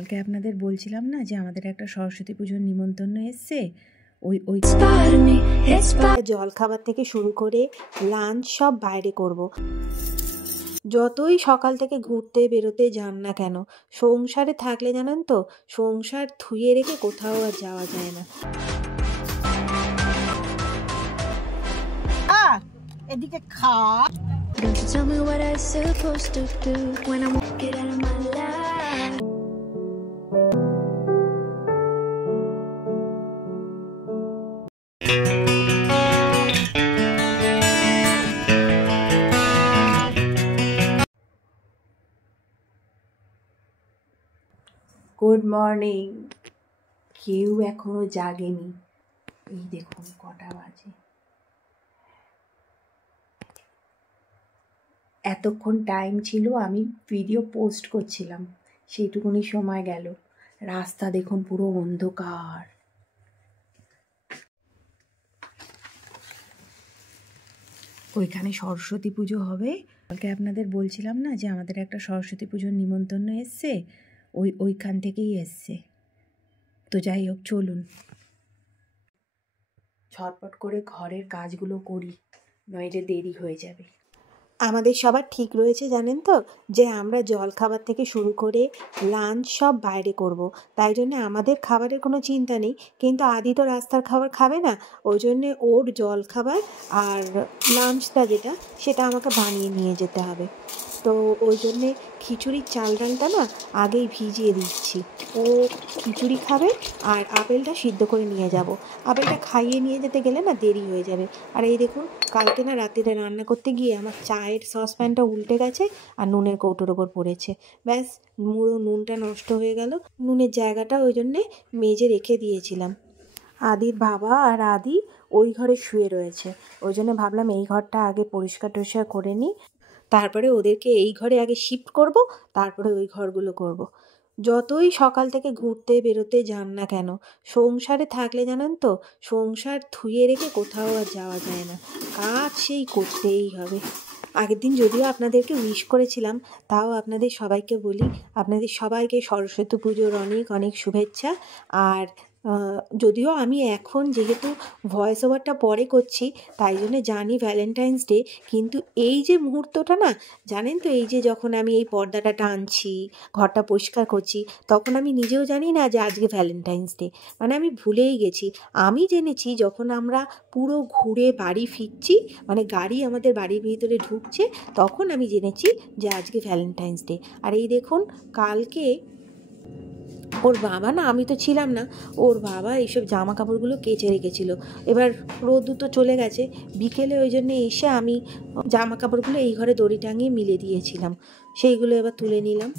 কালকে আপনাদের বলছিলাম না যে আমাদের একটা সরস্বতী পুজোর নিমন্ত্রণ এসছে। ওই জলখাবার থেকে শুরু করে লাঞ্চ সব বাইরে করব। যতই সকাল থেকে ঘুরতে বেরোতে যান না কেন, সংসারে থাকলে জানেন তো, সংসার ধুয়ে রেখে কোথাও আর যাওয়া যায় না। এদিকে খা। Tell me what I'm supposed to do when I'm walking out of my life. Good morning. কেউ এখনো জাগেনি। এই দেখুন কটা বাজে। এতক্ষণ টাইম ছিল, আমি ভিডিও পোস্ট করছিলাম, সেইটুকুনি সময় গেল। রাস্তা দেখুন পুরো অন্ধকার। ওইখানে সরস্বতী পুজো হবে। কালকে আপনাদের বলছিলাম না যে আমাদের একটা সরস্বতী পুজোর নিমন্ত্রণ এসছে, ওইখান থেকেই এসছে। তো যাই হোক, চলুন ঝটপট করে ঘরের কাজগুলো করি, নইলে দেরি হয়ে যাবে। আমাদের সবার ঠিক রয়েছে জানেন তো, যে আমরা জলখাবার থেকে শুরু করে লাঞ্চ সব বাইরে করব। তাই জন্য আমাদের খাবারের কোনো চিন্তা নেই, কিন্তু আদি তো রাস্তার খাবার খাবে না। ওই জন্যে ওর জলখাবার আর লাঞ্চটা যেটা, সেটা আমাকে বানিয়ে নিয়ে যেতে হবে। তো ওই জন্যে খিচুড়ির চাল ডালটা না আগেই ভিজিয়ে দিচ্ছি। ও খিচুড়ি খাবে আর আপেলটা সিদ্ধ করে নিয়ে যাব। আপেলটা খাইয়ে নিয়ে যেতে গেলে না দেরি হয়ে যাবে। আর এই দেখুন, কালকে না রাত্রিরে রান্না করতে গিয়ে আমার চায়ের সসপ্যানটা উল্টে গেছে আর নুনের কৌটোর ওপর পড়েছে। ব্যাস, পুরো নুনটা নষ্ট হয়ে গেল। নুনের জায়গাটা ওই জন্যে মেজে রেখে দিয়েছিলাম। আদির বাবা আর আদি ওই ঘরে শুয়ে রয়েছে, ওই জন্য ভাবলাম এই ঘরটা আগে পরিষ্কার টরিষ্কার করে নিই, তারপরে ওদেরকে এই ঘরে আগে শিফট করব, তারপরে ওই ঘরগুলো করব। যতই সকাল থেকে ঘুরতে বেরোতে যান না কেন, সংসারে থাকলে জানেন তো, সংসার ধুয়ে রেখে কোথাও আর যাওয়া যায় না। কাজ সেই করতেই হবে। আগের দিন যদিও আপনাদেরকে উইশ করেছিলাম, তাও আপনাদের সবাইকে বলি, আপনাদের সবাইকে সরস্বতী পুজোর অনেক অনেক শুভেচ্ছা। আর যদিও আমি এখন যেহেতু ভয়েস ওভারটা পরে করছি, তাই জন্য জানি ভ্যালেন্টাইন্স ডে, কিন্তু এই যে মুহূর্তটা না, জানেন তো, এই যে যখন আমি এই পর্দাটা টানছি, ঘরটা পরিষ্কার করছি, তখন আমি নিজেও জানি না যে আজকে ভ্যালেন্টাইন্স ডে। মানে আমি ভুলেই গেছি। আমি জেনেছি যখন আমরা পুরো ঘুরে বাড়ি ফিরছি, মানে গাড়ি আমাদের বাড়ির ভিতরে ঢুকছে, তখন আমি জেনেছি যে আজকে ভ্যালেন্টাইন্স ডে। আর এই দেখুন, কালকে ওর বাবা না, আমি তো ছিলাম না, ওর বাবা এইসব জামা কাপড়গুলো কেচে রেখেছিল। এবার রোদ্দুর তো চলে গেছে, বিকেলে ওই জন্য এসে আমি জামা কাপড়গুলো এই ঘরে দড়ি টাঙিয়ে মিলে দিয়েছিলাম, সেইগুলো এবার তুলে নিলাম।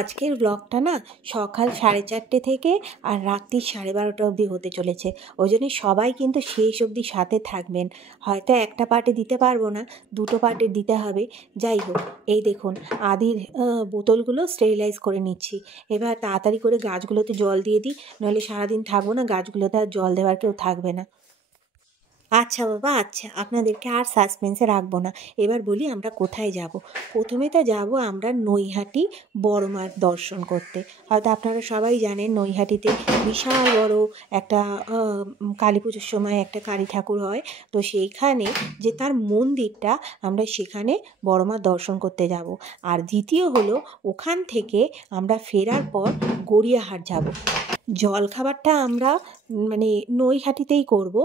আজকের ব্লগটা না সকাল 4:30 থেকে আর রাত্রি 12:30 অবধি হতে চলেছে। ওই জন্য সবাই কিন্তু শেষ অবধি সাথে থাকবেন। হয়তো একটা পার্টে দিতে পারবো না, দুটো পার্টে দিতে হবে। যাই হোক, এই দেখুন আদির বোতলগুলো স্টেরিলাইজ করে নিচ্ছি। এবার তাড়াতাড়ি করে গাছগুলোতে জল দিয়ে দিই, নইলে সারাদিন থাকবো না, গাছগুলোতে আর জল দেওয়ার কেউ থাকবে না। আচ্ছা বাবা, আচ্ছা, আপনাদেরকে আর সাসপেন্সে রাখবো না। এবার বলি আমরা কোথায় যাব। প্রথমে তো যাব আমরা নৈহাটি বড় মার দর্শন করতে। হয়তো আপনারা সবাই জানেন নৈহাটিতে বিশাল বড় একটা কালী পুজোর সময় একটা কালী ঠাকুর হয়। তো সেইখানে যে তার মন্দিরটা, আমরা সেখানে বড় মার দর্শন করতে যাব। আর দ্বিতীয় হলো, ওখান থেকে আমরা ফেরার পর গড়িয়াহাট যাব। জলখাবারটা আমরা মানে নৈহাটিতেই করব,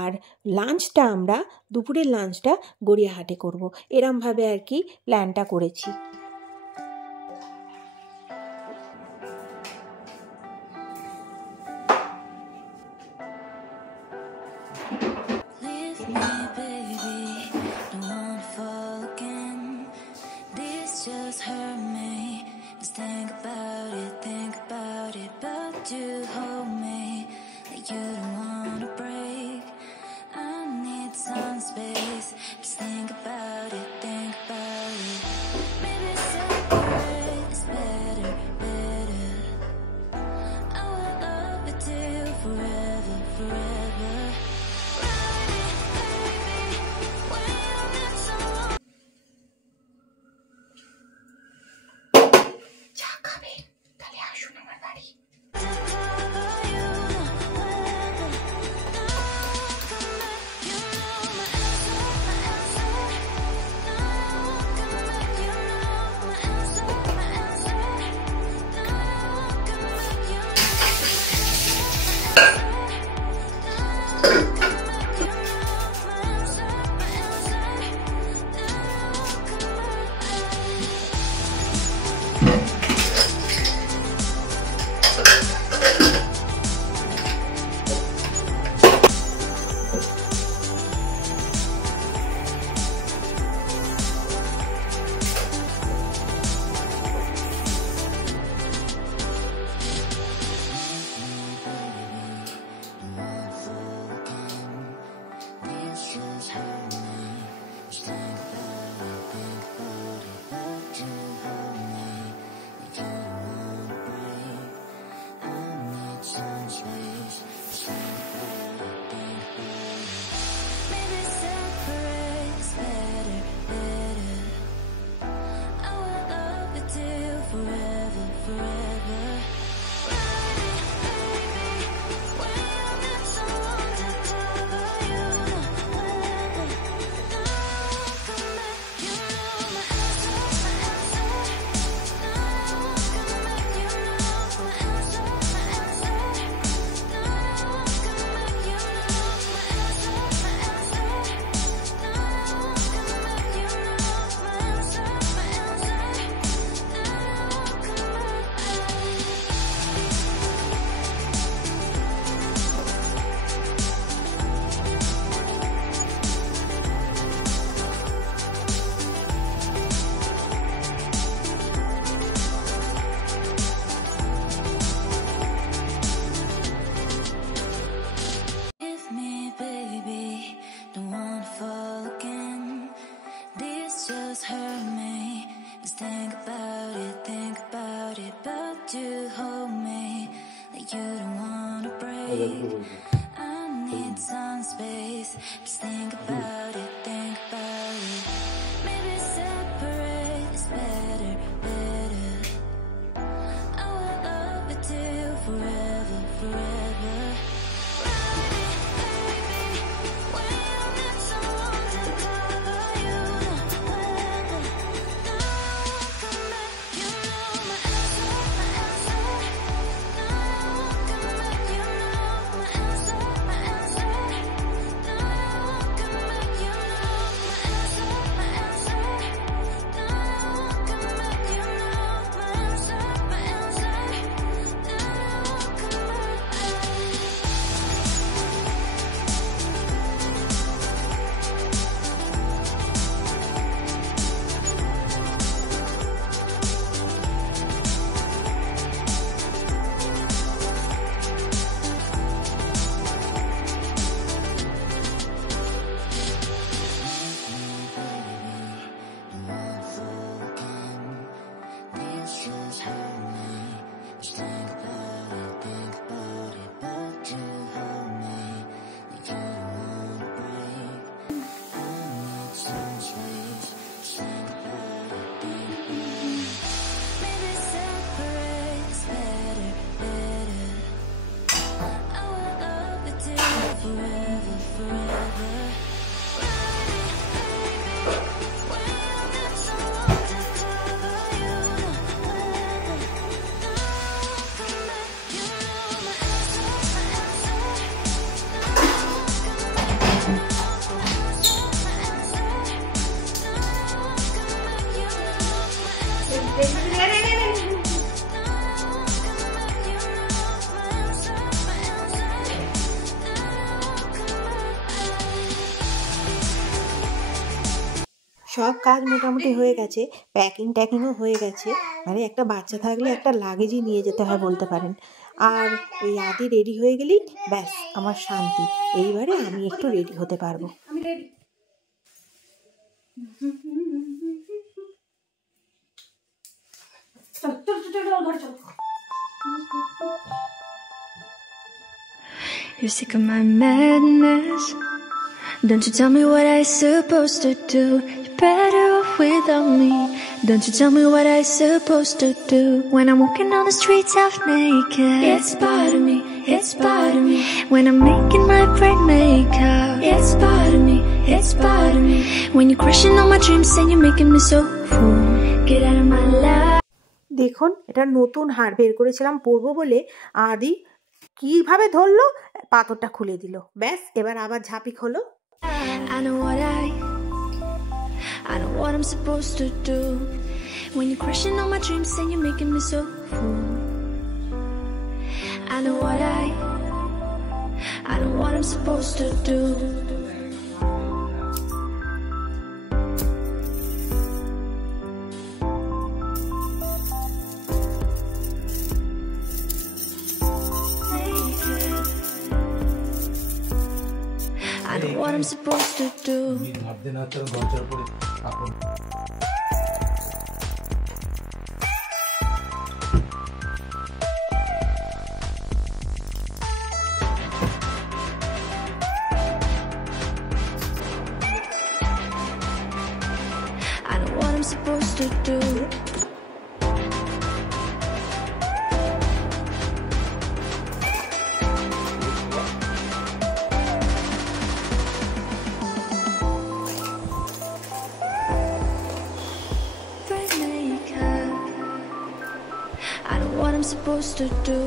আর লাঞ্চটা আমরা দুপুরের লাঞ্চটা গড়িয়াহাটে করব। এরমভাবে আর কি প্ল্যানটা করেছি। চা খাবেন? তাহলে think about it, but you hold me like you don't wanna break. I need some space, just think about it, think about it. Maybe separate is better, better. I will love you till forever, forever. সব কাজ মোটামুটি হয়ে গেছে, packing ট্যাকিংও হয়ে গেছে। মানে একটা বাচ্চা থাকলে একটা লাগেজই নিয়ে যেতে হয় বলতে পারেন। আর এই আদি রেডি হয়ে গেলেই ব্যাস আমার শান্তি, এইবারে আমি একটু রেডি হতে পারবো। You're sick of my madness. Don't you tell me what I'm supposed to do. You're better off without me. Don't you tell me what I'm supposed to do. When I'm walking on the streets half naked, it's part of me, it's part of me. When I'm making my brain make up, it's part of me, it's part of me. When you're crushing all my dreams and you're making me so full, get out of my life. দেখুন, এটা নতুন হার বের করেছিলাম পরবো বলে, আদি কিভাবে ধরলো, পাথরটা খুলে দিল, ব্যাস এবার আবার ঝাঁপি হলো। I know what I'm supposed to do. When you're crushing all my dreams and you're making me so full. I know what I'm supposed to do. I know what I'm supposed to do. I know what I'm supposed to do. I know what I'm supposed to do.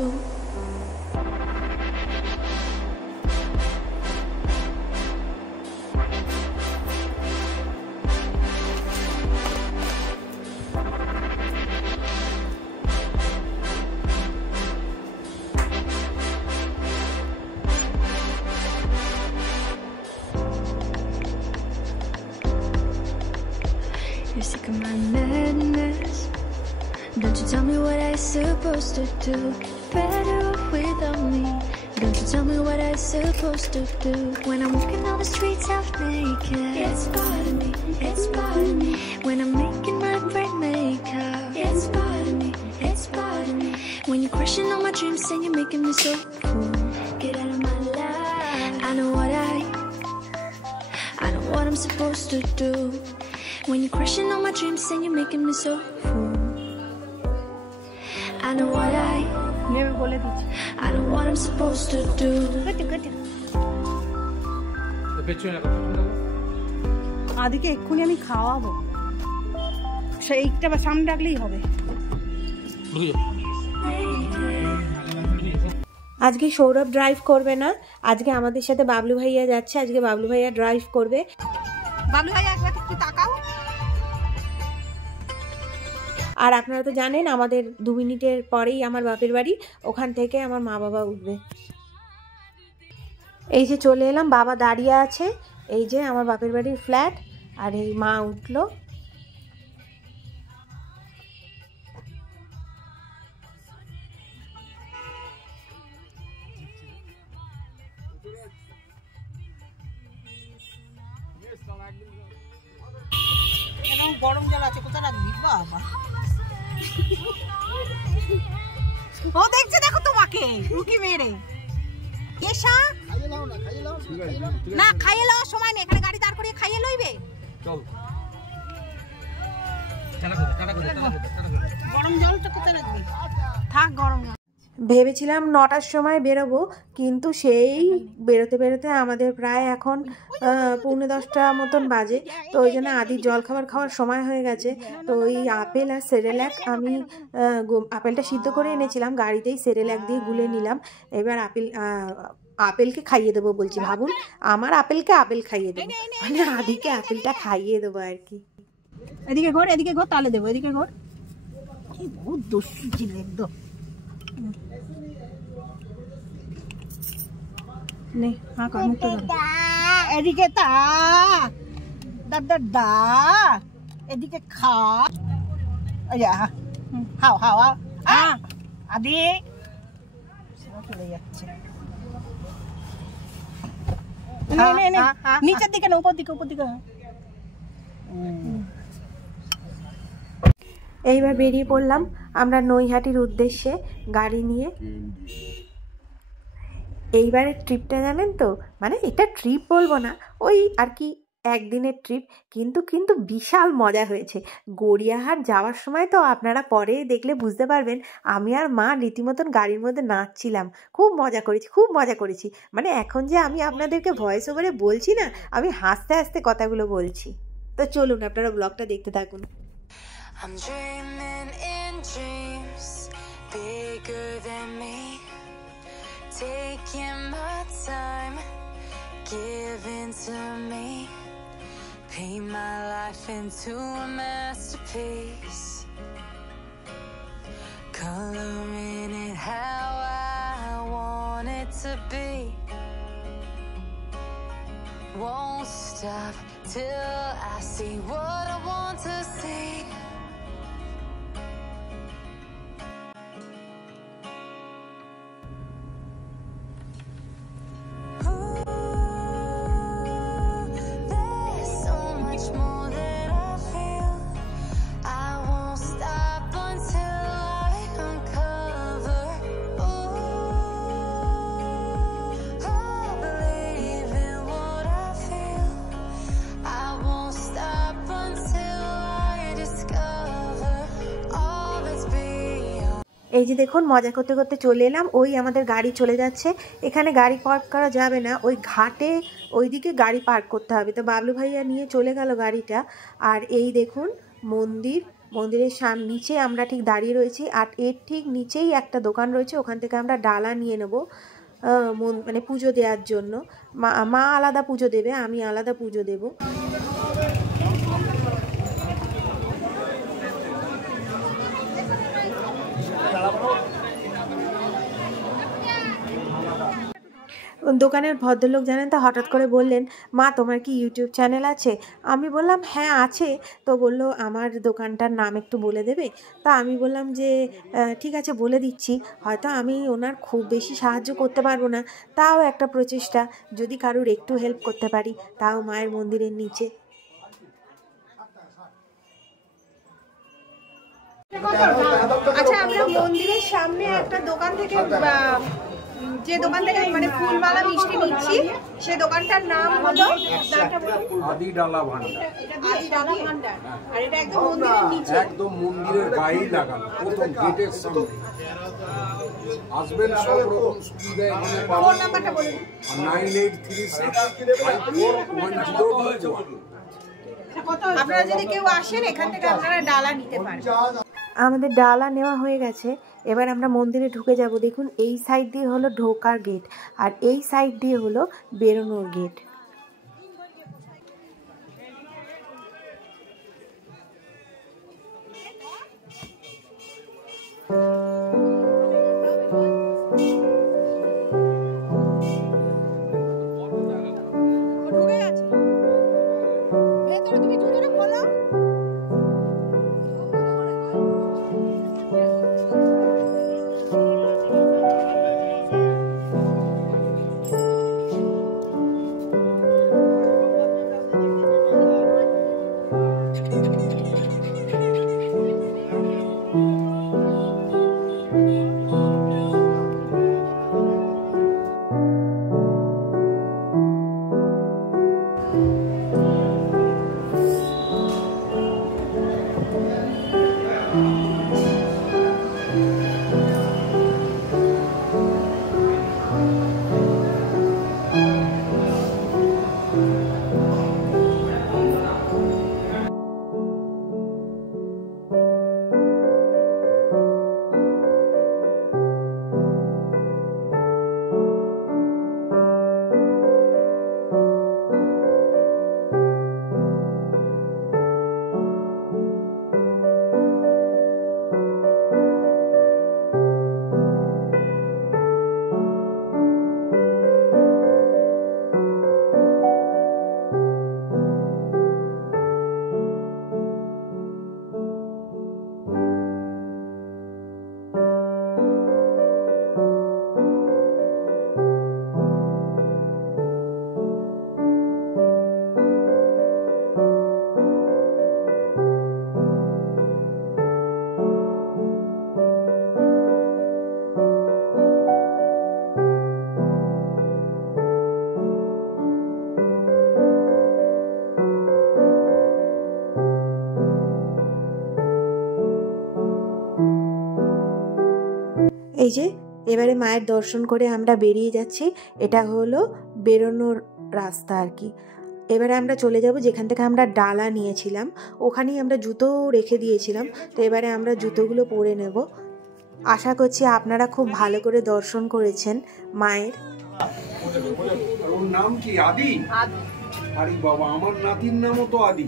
You're sick of my madness. Don't you tell me what I'm supposed to do. Better off without me. Don't you tell me what I'm supposed to do. When I'm walking on the streets half naked, it's part of me, it's part of me. When I'm making my brain make up, dreams and you're making me so full. Get out of my life. I know what I'm supposed to do. When you're crushing on my dreams and you're making me so full. I know what I'm supposed to do. আদিকে এক্ষুনি আমি খাওয়াবো, সেইটা বা সামনে রাখলেই হবে। আজকে সৌরভ ড্রাইভ করবে না, আজকে আমাদের সাথে বাবলু ভাইয়া যাচ্ছে। আজকে বাবলু ভাইয়া ড্রাইভ করবে। বাবলু ভাইয়া একবার একটু তাকাও। আর আপনারা তো জানেন আমাদের 2 মিনিটের পরেই আমার বাপের বাড়ি, ওখান থেকে আমার মা বাবা উঠবে। এই যে চলে এলাম, বাবা দাঁড়িয়ে আছে, এই যে আমার বাপের বাড়ির ফ্ল্যাট, আর এই মা উঠলো। গরম জল আছে, কোথায় রাখবি বাবা? ও দেখছে, দেখো তোমাকে রুকি মেরে। এসা না, খাইয়ে লওয়ার সময় নেই, এখানে গাড়ি দাঁড় করিয়ে খাইয়ে লইবে। গরম জলটা কোথায় রাখবি? থাক গরম জল। ভেবেছিলাম 9টার সময় বেরোবো, কিন্তু সেই বেরোতে বেরোতে আমাদের প্রায় এখন 9:45 মতন বাজে। তো ওই জন্য আদির জলখাবার খাওয়ার সময় হয়ে গেছে। তো ওই আপেল আর সেরেল্যাক, আমি আপেলটা সিদ্ধ করে এনেছিলাম, গাড়িতেই সেরেল্যাক দিয়ে গুলে নিলাম। এবার আপেলকে খাইয়ে দেবো বলছি, ভাবুন, আমার আপেলকে আপেল খাইয়ে দেবো, মানে আদিকে আপেলটা খাইয়ে দেবো আর কি। এদিকে ঘোর, এদিকে ঘোর, তাহলে দেবো। এদিকে ঘোর, বহুত দস্যু ছিল একদম। এদিকে তা দা, এদিকে খা। হাও হাও আদি চলে যাচ্ছে। নিচের দিকে না, উপর দিকে, উপর দিকে। এইবার বেরিয়ে পড়লাম আমরা নৈহাটির উদ্দেশ্যে গাড়ি নিয়ে। এইবারের ট্রিপটা জানেন তো, মানে এটা ট্রিপ বলবো না, ওই আর কি একদিনের ট্রিপ, কিন্তু বিশাল মজা হয়েছে। গড়িয়াহাট যাওয়ার সময় তো আপনারা পরে দেখলে বুঝতে পারবেন, আমি আর মা রীতিমতন গাড়ির মধ্যে নাচছিলাম, খুব মজা করেছি। মানে এখন যে আমি আপনাদেরকে ভয়েস ওভারে বলছি না, আমি হাসতে হাসতে কথাগুলো বলছি। তো চলুন আপনারা ব্লগটা দেখতে থাকুন। I'm dreaming in dreams bigger than me, taking my time, giving to me, paint my life into a masterpiece, coloring it how I want it to be, won't stop till I see what I want to see. এই যে দেখুন, মজা করতে করতে চলে এলাম। ওই আমাদের গাড়ি চলে যাচ্ছে, এখানে গাড়ি পার্ক করা যাবে না, ওই ঘাটে ওইদিকে গাড়ি পার্ক করতে হবে। তো বাবলু ভাইয়া নিয়ে চলে গেল গাড়িটা। আর এই দেখুন মন্দিরের নিচে আমরা ঠিক দাঁড়িয়ে রয়েছি, আর এর ঠিক নিচেই একটা দোকান রয়েছে, ওখান থেকে আমরা ডালা নিয়ে নেব, মানে পুজো দেওয়ার জন্য। মা আলাদা পুজো দেবে, আমি আলাদা পুজো দেব। দোকানের ভদ্রলোক জানেন তো, হঠাৎ করে বললেন, মা তোমার কি ইউটিউব চ্যানেল আছে? আমি বললাম হ্যাঁ আছে। তো বললো আমার দোকানটার নাম একটু বলে দেবে? তা আমি বললাম যে ঠিক আছে বলে দিচ্ছি, হয়তো আমি ওনার খুব বেশি সাহায্য করতে পারবো না, তাও একটা প্রচেষ্টা, যদি কারুর একটু হেল্প করতে পারি, তাও মায়ের মন্দিরের নিচে। আচ্ছা আমরা মন্দিরের সামনে একটা দোকান থেকে যে দোকান থেকে মানে ফুলমালা মিষ্টি নিচ্ছি সেই দোকানটার নাম হলো আদি ডালা ভান্ডার। আদি ডালা ভান্ডার। আর এটা একদম মন্দিরের নিচে, একদম মন্দিরের গায়েই লাগানো, প্রথম গেটের সামনে। আসবেন, সব রকম সুবিধা এখানে পাবেন। ফোন নাম্বারটা বলুন। 9836541021। আপনারা যদি কেউ আসেন এখান থেকে আপনারা ডালা নিতে পারেন। আমাদের ডালা নেওয়া হয়ে গেছে, এবার আমরা মন্দিরে ঢুকে যাব। দেখুন এই সাইড দিয়ে হলো ঢোকার গেট আর এই সাইড দিয়ে হলো বেরোনোর গেট। এই যে এবারে মায়ের দর্শন করে আমরা বেরিয়ে যাচ্ছি, এটা হলো বেরোনোর রাস্তা আর কি। এবারে আমরা চলে যাব যেখান থেকে আমরা ডালা নিয়েছিলাম, ওখানেই আমরা জুতো রেখে দিয়েছিলাম, তো এবারে আমরা জুতোগুলো পরে নেব। আশা করছি আপনারা খুব ভালো করে দর্শন করেছেন মায়ের। ওর নাম কি? আদি? আরে বাবা, আমার নাতির নামও তো আদি।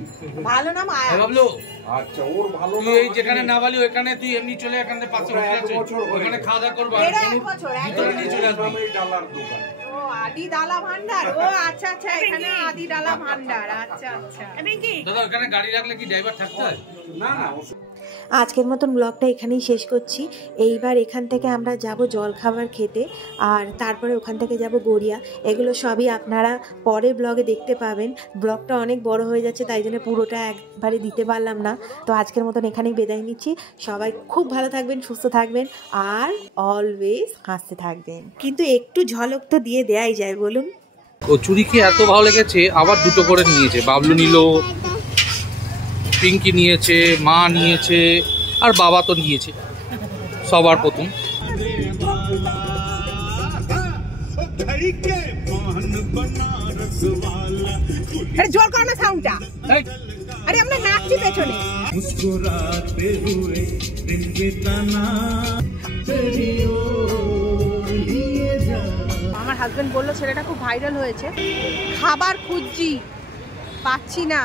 ভালো নাম বাবলু। আচ্ছা, ওর ভালো নাম। তুই যেখানে না বলি ওখানে তুই এমনি চলে, এখান থেকে পাশে ওখানে খাওয়া দাওয়া করবো, ভিতরে নিয়ে চলে আসবি। ডালার দোকান। ও আদি ডালা ভান্ডার। ও আচ্ছা আচ্ছা, এখানে আদি ডালা ভান্ডার। আচ্ছা আচ্ছা। দাদা ওখানে গাড়ি রাখলে কি ড্রাইভার থাকতে হয়? না না, আজকের মতন ব্লগটা এখানেই শেষ করছি। এইবার এখান থেকে আমরা যাব জলখাবার খেতে, আর তারপরে ওখান থেকে যাব গড়িয়া। এগুলো সবই আপনারা পরে ব্লগে দেখতে পাবেন। ব্লগটা অনেক বড় হয়ে যাচ্ছে, তাই জন্য পুরোটা একবারে দিতে পারলাম না। তো আজকের মতন এখানেই বিদায় নিচ্ছি। সবাই খুব ভালো থাকবেন, সুস্থ থাকবেন, আর অলওয়েজ হাসতে থাকবেন। কিন্তু একটু ঝলক তো দিয়ে দেয়াই যায়, বলুন। কচুরিকে এত ভালো লেগেছে, আবার দুটো করে নিয়েছে। বাবলু নিল, পিঙ্কি নিয়েছে, মা নিয়েছে, আর বাবা তো নিয়েছে সবার প্রথম। জোর করো না সাউন্ডটা। আরে আমরা নাচছি পেছনে। আমার হাজবেন্ড বললো ছেলেটা খুব ভাইরাল হয়েছে, খাবার খুঁজছি পাচ্ছি না।